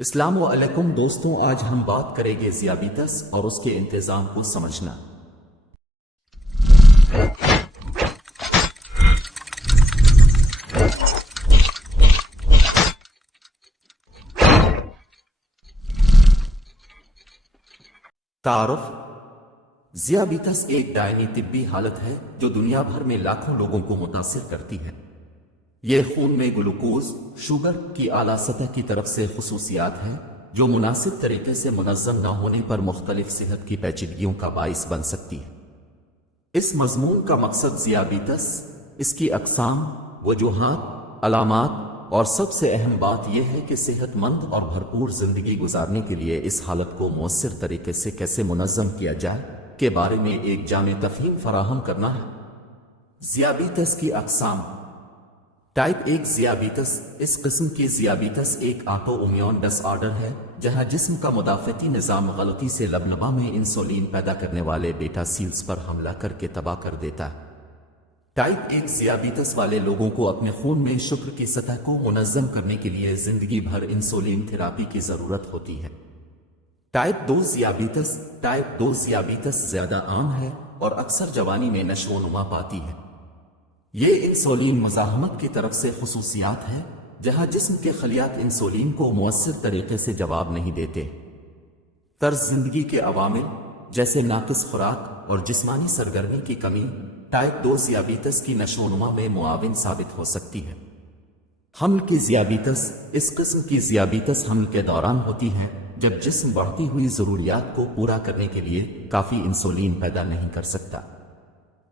السلام علیکم دوستوں، آج ہم بات کریں گے ذیابیطس اور اس کے انتظام کو سمجھنا۔ تعارف: ذیابیطس ایک دائمی طبی حالت ہے جو دنیا بھر میں لاکھوں لوگوں کو متاثر کرتی ہے۔ یہ خون میں گلوکوز، شوگر کی اعلیٰ سطح کی طرف سے خصوصیات ہیں جو مناسب طریقے سے منظم نہ ہونے پر مختلف صحت کی پیچیدگیوں کا باعث بن سکتی ہے۔ اس مضمون کا مقصد ذیابیطس، اس کی اقسام، وجوہات، علامات اور سب سے اہم بات یہ ہے کہ صحت مند اور بھرپور زندگی گزارنے کے لیے اس حالت کو مؤثر طریقے سے کیسے منظم کیا جائے کے بارے میں ایک جامع تفہیم فراہم کرنا ہے۔ ذیابیطس کی اقسام: ٹائپ 1 ذیابیطس: اس قسم کی ذیابیطس ایک آٹو امیون ڈس آرڈر ہے جہاں جسم کا مدافعتی نظام غلطی سے لبنبا میں انسولین پیدا کرنے والے بیٹا سیلز پر حملہ کر کے تباہ کر دیتا ہے۔ ٹائپ 1 ذیابیطس والے لوگوں کو اپنے خون میں شوگر کی سطح کو منظم کرنے کے لیے زندگی بھر انسولین تھراپی کی ضرورت ہوتی ہے۔ ٹائپ 2 ذیابیطس: ٹائپ 2 ذیابیطس زیادہ عام ہے اور اکثر جوانی میں نشو و نما پاتی ہے۔ یہ انسولین مزاحمت کی طرف سے خصوصیات ہے جہاں جسم کے خلیات انسولین کو مؤثر طریقے سے جواب نہیں دیتے۔ طرز زندگی کے عوامل جیسے ناقص خوراک اور جسمانی سرگرمی کی کمی ٹائپ 2 ذیابیطس کی نشو و نما میں معاون ثابت ہو سکتی ہے۔ حمل کی ذیابیطس: اس قسم کی ذیابیطس حمل کے دوران ہوتی ہے جب جسم بڑھتی ہوئی ضروریات کو پورا کرنے کے لیے کافی انسولین پیدا نہیں کر سکتا۔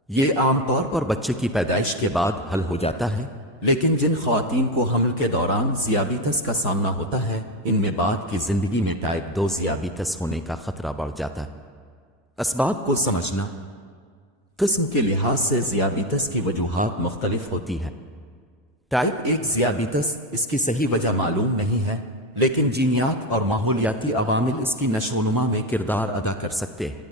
یہ عام طور پر بچے کی پیدائش کے بعد حل ہو جاتا ہے، لیکن جن خواتین کو حمل کے دوران ذیابیطس کا سامنا ہوتا ہے ان میں بعد کی زندگی میں ٹائپ 2 ذیابیطس ہونے کا خطرہ بڑھ جاتا ہے۔ اسباب کو سمجھنا: قسم کے لحاظ سے ذیابیطس کی وجوہات مختلف ہوتی ہیں۔ ٹائپ 1 ذیابیطس: اس کی صحیح وجہ معلوم نہیں ہے، لیکن جینیات اور ماحولیاتی عوامل اس کی نشو و نما میں کردار ادا کر سکتے ہیں۔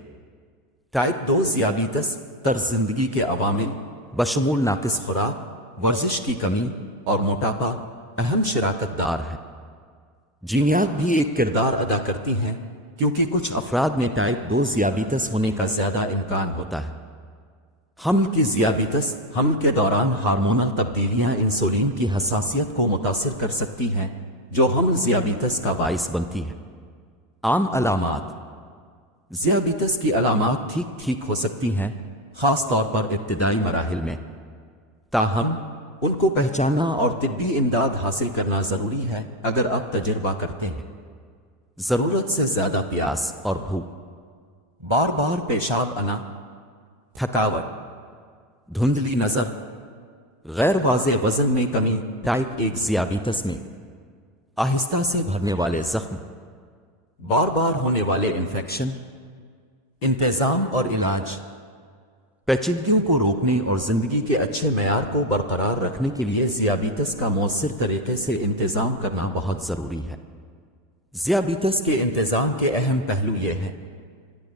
ٹائپ 2 ذیابیطس طرز زندگی کے عوامل بشمول ناقص خوراک، ورزش کی کمی اور موٹاپا اہم شراکت دار ہیں۔ جینیات بھی ایک کردار ادا کرتی ہیں کیونکہ کچھ افراد میں ٹائپ 2 ذیابیطس ہونے کا زیادہ امکان ہوتا ہے۔ حمل کی ذیابیطس: حمل کے دوران ہارمونل تبدیلیاں انسولین کی حساسیت کو متاثر کر سکتی ہیں جو حمل ذیابیطس کا باعث بنتی ہے۔ عام علامات: ذیابیطس کی علامات ٹھیک ہو سکتی ہیں، خاص طور پر ابتدائی مراحل میں، تاہم ان کو پہچاننا اور طبی امداد حاصل کرنا ضروری ہے اگر آپ تجربہ کرتے ہیں۔ ضرورت سے زیادہ پیاس اور بھوک، بار بار پیشاب آنا، تھکاوٹ، دھندلی نظر، غیر واضح وزن میں کمی ٹائپ 1 ذیابیطس میں آہستہ سے بھرنے والے زخم، بار بار ہونے والے انفیکشن۔ انتظام اور علاج: پیچیدگیوں کو روکنے اور زندگی کے اچھے معیار کو برقرار رکھنے کے لیے ذیابیطس کا مؤثر طریقے سے انتظام کرنا بہت ضروری ہے۔ ذیابیطس کے انتظام کے اہم پہلو یہ ہیں: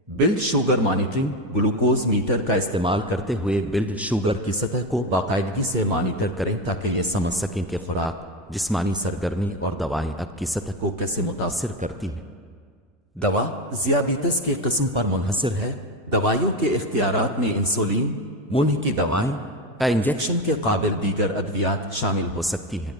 blood sugar monitoring: glucose meter کا استعمال کرتے ہوئے بلڈ شوگر کی سطح کو باقاعدگی سے مانیٹر کریں تاکہ یہ سمجھ سکیں کہ خوراک، جسمانی سرگرمی اور دوائیں اب کی سطح کو کیسے متاثر کرتی ہیں۔ دوا: ذیابیطس کے قسم پر منحصر ہے۔ دوائیوں کے اختیارات میں انسولین، منہ کی دوائیں، کا انجیکشن کے قابل دیگر ادویات شامل ہو سکتی ہیں۔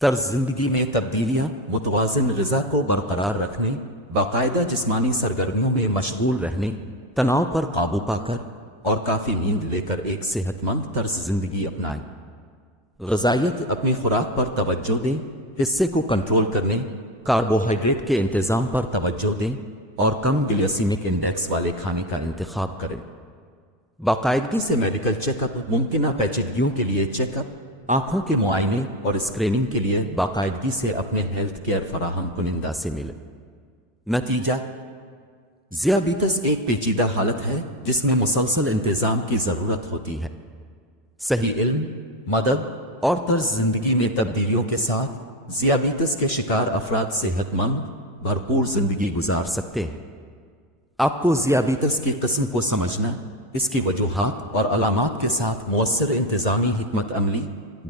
طرز زندگی میں تبدیلیاں: متوازن غذا کو برقرار رکھنے، باقاعدہ جسمانی سرگرمیوں میں مشغول رہنے، تناؤ پر قابو پا کر اور کافی نیند لے کر ایک صحت مند طرز زندگی اپنائیں۔ غذائیت: اپنی خوراک پر توجہ دیں، حصے کو کنٹرول کرنے، کاربوہائیڈریٹ کے انتظام پر توجہ دیں اور کم گلیسیمک انڈیکس والے کھانے کا انتخاب کریں۔ باقاعدگی سے میڈیکل چیک اپ: ممکنہ پیچیدگیوں کے لیے چیک اپ، آنکھوں کے معائنے اور اسکریننگ کے لیے باقاعدگی سے اپنے ہیلتھ کیئر فراہم کنندہ سے ملیں۔ نتیجہ: ذیابیطس ایک پیچیدہ حالت ہے جس میں مسلسل انتظام کی ضرورت ہوتی ہے۔ صحیح علم، مدد اور طرز زندگی میں تبدیلیوں کے ساتھ ذیابیطس کے شکار افراد صحت مند، بھرپور زندگی گزار سکتے ہیں۔ آپ کو ذیابیطس کی قسم کو سمجھنا، اس کی وجوہات اور علامات کے ساتھ مؤثر انتظامی حکمت عملی